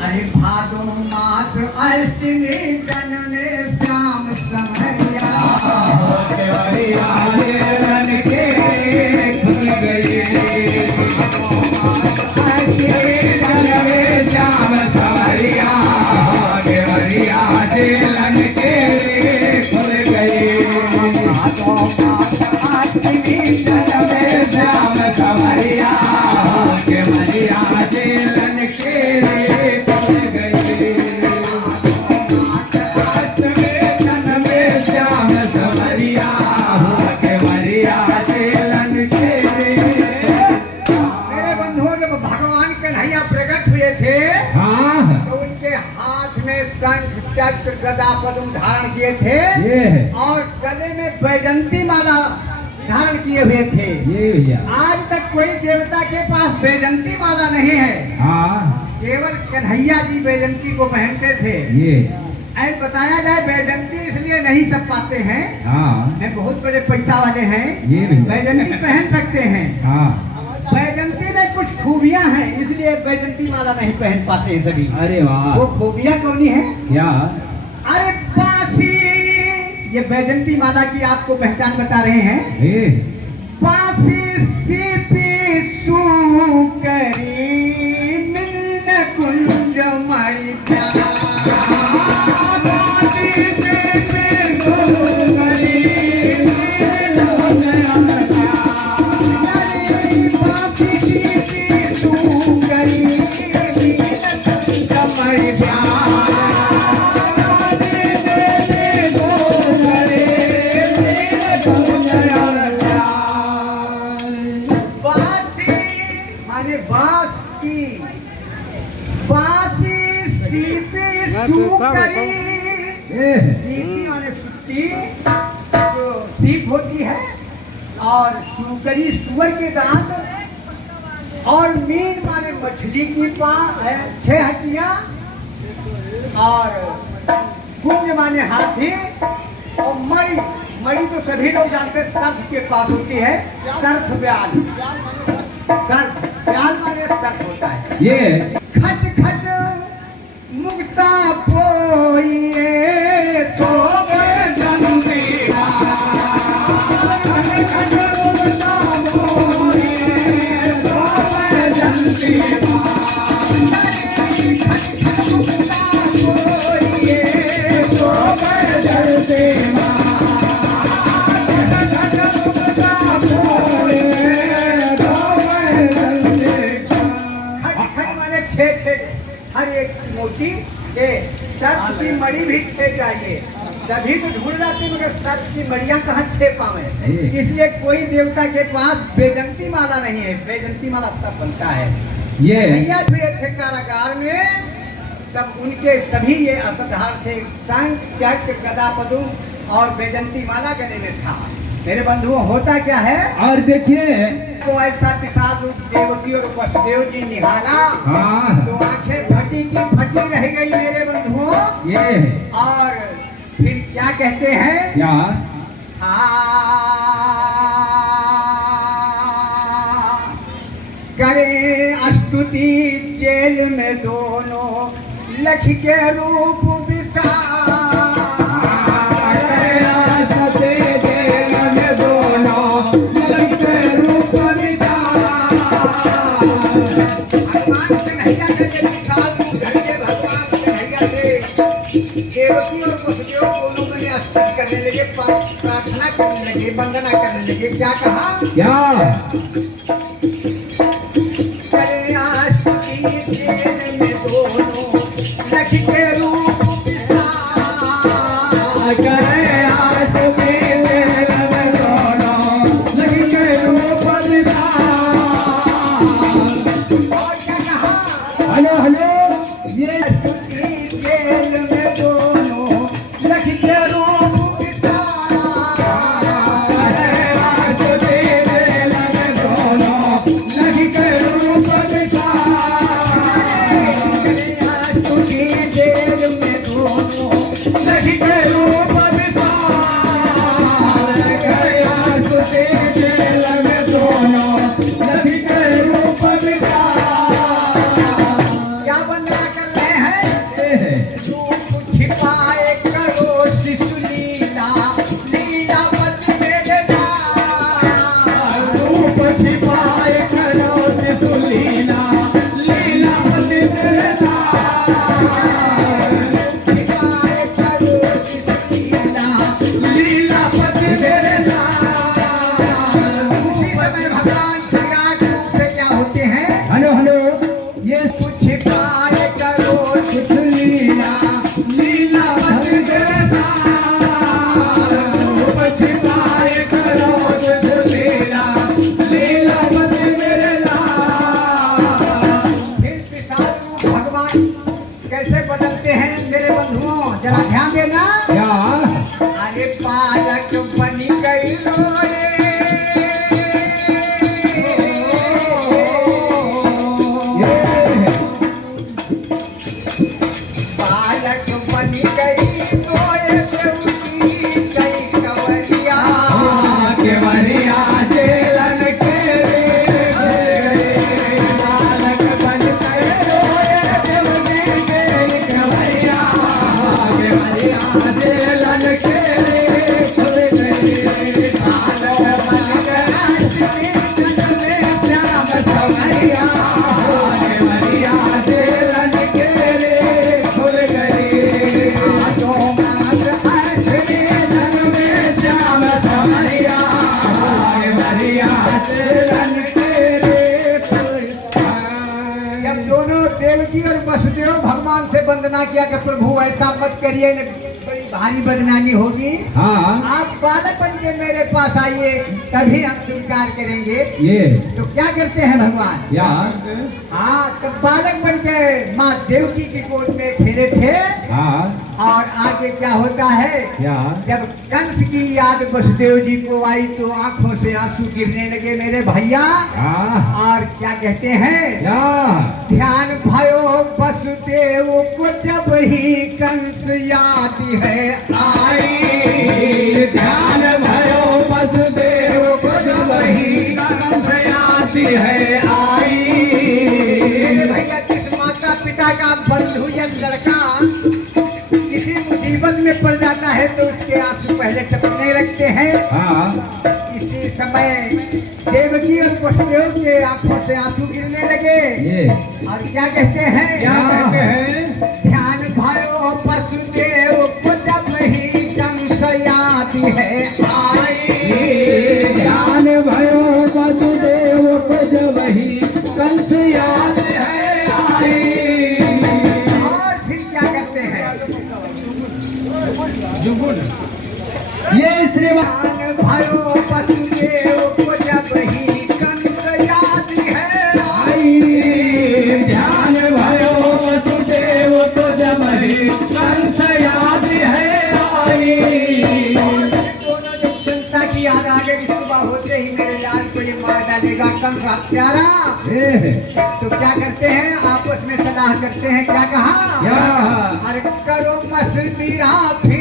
अरे भादो मास अष्टमी जनने श्याम समरिया केवड़िया जेलन के खुल गई जनवे श्याम समरिया केवड़िया जेलन के खुल गई भादो मास अष्टमी जनने श्याम समरिया केवड़िया जेलन के खुल गई अष्टमी जनवे श्याम समरिया केवड़िया जेलन के मेरे बंधुओं जब भगवान कन्हैया प्रकट हुए थे हाँ तो उनके हाथ में शंख चक्र गदा पद्म धारण किए थे ये है और गले में बैजंती माला धारण किए हुए थे। ये भैया आज तक कोई देवता के पास बैजंती माला नहीं है, हाँ केवल कन्हैया जी बैजंती को पहनते थे। ये ऐसा बताया जाए बैजंती इसलिए नहीं सब पाते हैं, हाँ मैं बहुत बड़े पैसा वाले हैं ये भैया बैजंती पहन सकते हैं। हाँ बैजंती में कुछ खूबियां हैं इसलिए बैजंती माला नहीं पहन पाते हैं सभी। अरे वाह वो खूबियां कौन है? क्या अरे बांसी, ये बैजंती माला की आपको पहचान बता रहे हैं। ये बांसी सीपी सुकरी मिलन कुंज मणि माने बांस की बांसी सीपी सुकरी। ये सीपी माने सुत्ती जो सीप होती है और सुकरी सुअर के दांत और मीन माने मछली की 6 हड्डियां और कुंज माने हाथी और मणि। मणि तो सभी लोग जानते हैं सर्फ के पास होती है, सर्फ ब्याल। सर्फ ब्याल माने सर्फ होता है। ये खट खट मुक्ता पोइए तो जन्मेरा खट खट मुक्ता पोइए तो जन्मेरा खट खट मुक्ता पोइए तो जन्मेरा खट खट मुक्ता पोइए तो जन्मेरा। खट माने 6 हर एक मोती के सर्प की मणि भी 6 चाहिए, सभी तो ढूंढ जाते मगर सर्प की मणियां कहाँ 6 पावे। इसलिए कोई देवता के पास बैजंती माला नहीं है, बैजंती माला सब बनता है। ये भैया हुए थे कारागार में तब उनके सभी ये असधार थे, शंख चक्र गदा पद्म और बैजंती माला गले में था। मेरे बंधुओं होता क्या है, और देखिए तो ऐसा पिता देवकी और वसुदेव जी निहारा हाँ तो आंखें फटी की फटी रह गई मेरे बंधुओं। ये और फिर क्या कहते हैं, क्या करे स्तुति जेल में दोनों लख के रूप देवकी और वसुदेव दोनों में स्तुति करने लगे, प्रार्थना करने लगे, वंदना करने लगे। क्या कहा, क्या कैसे बदलते हैं मेरे बंधुओं, जरा ध्यान देना। क्या अरे बालक बनी गई रोए, ये बालक बनी गई रोए, देवकी गई कंवरिया। केवरिया जेलन के बालक बन गए रोए, देवकी गई कंवरिया। केवरिया जेलन के खुल गए बालक बन गए जन में श्याम कंवरिया। केवरिया जेलन के खुल गए आजो मात आखिरी जन में श्याम कंवरिया। केवरिया जेलन के खुल जब दोनों देवकी और वसुदेव भगवान से वंदना किया कि प्रभु ऐसा मत करिए, न बड़ी भारी बदनामी होगी। हाँ आप बालक बन के मेरे पास आइए, तभी हम स्वीकार करेंगे। ये तो क्या करते हैं भगवान? यार हाँ, तब बालक बन के माँ देवकी की गोद में खेले थे। हाँ और आगे क्या होता है? यार जब कंस की याद वसुदेव जी को आई तो आंखों से आंसू गिरने लगे मेरे भैया। हाँ और क्या कहते हैं? यार ध्यान भयो वसुदेव को जब ही कंस याद है आई। ध्यान भयो वसुदेव को जब ही कंस आती है आई। मेरे भैया, किस माता पिता का बंधु या लड़का किसी मुसीबत में पड़ जाता है तो उसके आंसू पहले टपकने लगते हैं। हाँ इसी समय देवकी और वसुदेव के आंखों से आंसू गिरने लगे। ये और क्या कहते हैं? क्या कहते हैं? ध्यान भयो वसुदेव को जब ही कंस याद है आई। ध्यान भयो वसुदेव को जब ही कंस याद है आई। और फिर क्या करते हैं? ये श्रीमान ध्यान भयो वसुदेव को जब ही कंस याद है आई। ध्यान भयो वसुदेव को जब ही कंस याद है आई। दोनों जब जनता की याद आ गई, सुबह होते ही मेरे लाल को ये मार डालेगा कंस हत्यारा। तो क्या करते हैं? आपस में सलाह करते हैं। क्या कहा? क्या? अरे करो मस्तिया फिर